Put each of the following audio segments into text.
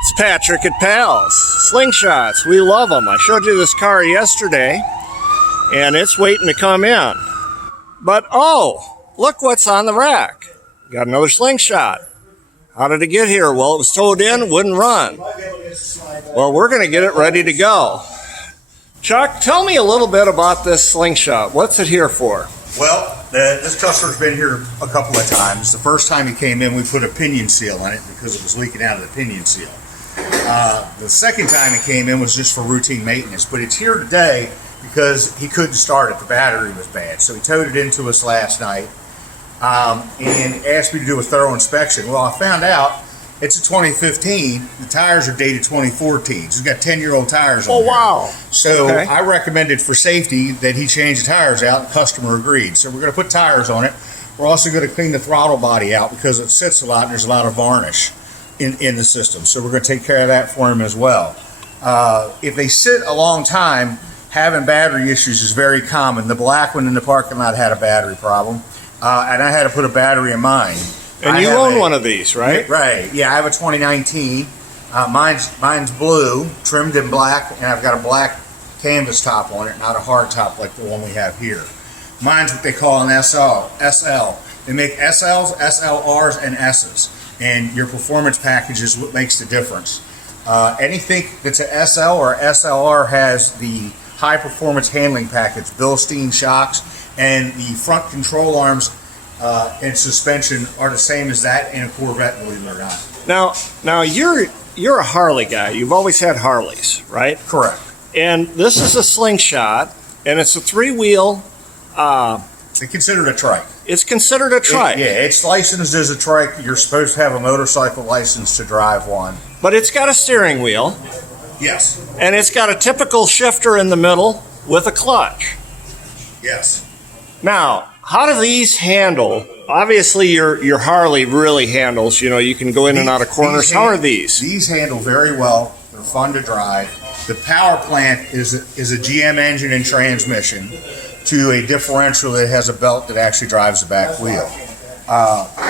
It's Patrick at Pals. Slingshots, we love them. I showed you this car yesterday, and it's waiting to come in. But oh, look what's on the rack. Got another Slingshot. How did it get here? Well, it was towed in, wouldn't run. Well, we're going to get it ready to go. Chuck, tell me a little bit about this Slingshot. What's it here for? Well, this customer's been here a couple of times. The first time he came in, we put a pinion seal on it because it was leaking out of the pinion seal. The second time he came in was just for routine maintenance, but it's here today because he couldn't start it. The battery was bad. So he towed it into us last night and asked me to do a thorough inspection. Well, I found out it's a 2015. The tires are dated 2014. So he's got 10-year-old tires on Oh, there. wow. So Okay. I recommended for safety that he change the tires out. The customer agreed. So we're going to put tires on it. We're also going to clean the throttle body out because it sits a lot and there's a lot of varnish in the system. So we're going to take care of that for him as well. If they sit a long time, having battery issues is very common. The black one in the parking lot had a battery problem, and I had to put a battery in mine. And you own one of these, right? Right. Yeah, I have a 2019. Mine's blue, trimmed in black, and I've got a black canvas top on it, not a hard top like the one we have here. Mine's what they call an SL. They make SLs, SLRs, and S's, and your performance package is what makes the difference. Anything that's a SL or SLR has the high performance handling package, Bilstein shocks, and the front control arms and suspension are the same as that in a Corvette, believe it or not. Now you're a Harley guy. You've always had Harleys, right? Correct. And this is a Slingshot, and it's a three-wheel. They consider it a trike. It's considered a trike. It's licensed as a trike. You're supposed to have a motorcycle license to drive one. But it's got a steering wheel, Yes. and it's got a typical shifter in the middle with a clutch. Yes. Now, how do these handle? Obviously, your Harley really handles. You know, you can go in and out of corners. How are these? These handle very well. They're fun to drive. The power plant is a GM engine and transmission to a differential that has a belt that actually drives the back wheel.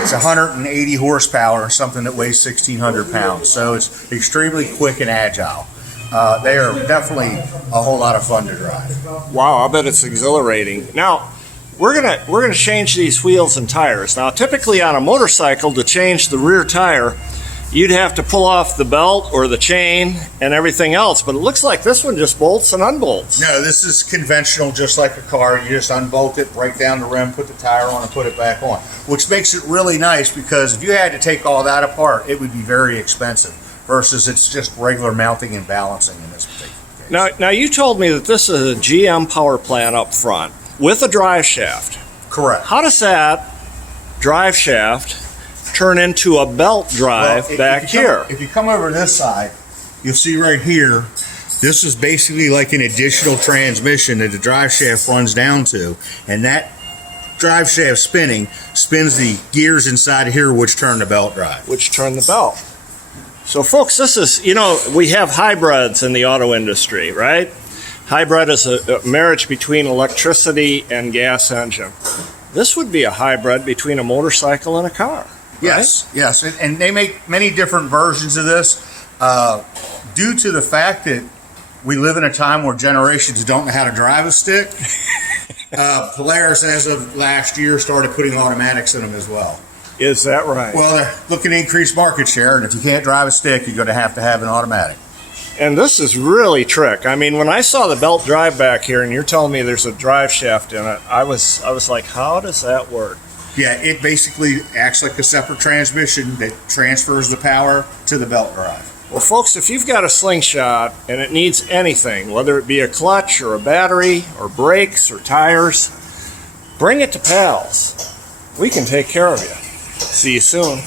It's 180 horsepower, something that weighs 1,600 pounds. So it's extremely quick and agile. They are definitely a whole lot of fun to drive. Wow, I bet it's exhilarating. Now, we're gonna change these wheels and tires. Now, typically on a motorcycle, to change the rear tire, you'd have to pull off the belt or the chain and everything else. But it looks like this one just bolts and unbolts. No, this is conventional, just like a car. You just unbolt it, break down the rim, put the tire on, and put it back on. Which makes it really nice because if you had to take all that apart, it would be very expensive. Versus it's just regular mounting and balancing in this particular case. Now you told me that this is a GM power plant up front with a drive shaft. Correct. How does that drive shaft turn into a belt drive back here? If you come over this side, you'll see right here, this is basically like an additional transmission that the drive shaft runs down to, and that drive shaft spins the gears inside of here, which turn the belt drive. Which turn the belt. So folks, this is, you know, we have hybrids in the auto industry, right? Hybrid is a marriage between electricity and gas engine. This would be a hybrid between a motorcycle and a car. Yes, right? Yes, and they make many different versions of this due to the fact that we live in a time where generations don't know how to drive a stick. Polaris, as of last year, started putting automatics in them as well. Is that right? Well, they're looking to increase market share, and if you can't drive a stick, you're going to have an automatic. And this is really trick. I mean, when I saw the belt drive back here, and you're telling me there's a drive shaft in it, I was like, how does that work? Yeah, it basically acts like a separate transmission that transfers the power to the belt drive. Well, folks, if you've got a Slingshot and it needs anything, whether it be a clutch or a battery or brakes or tires, bring it to Pals. We can take care of you. See you soon.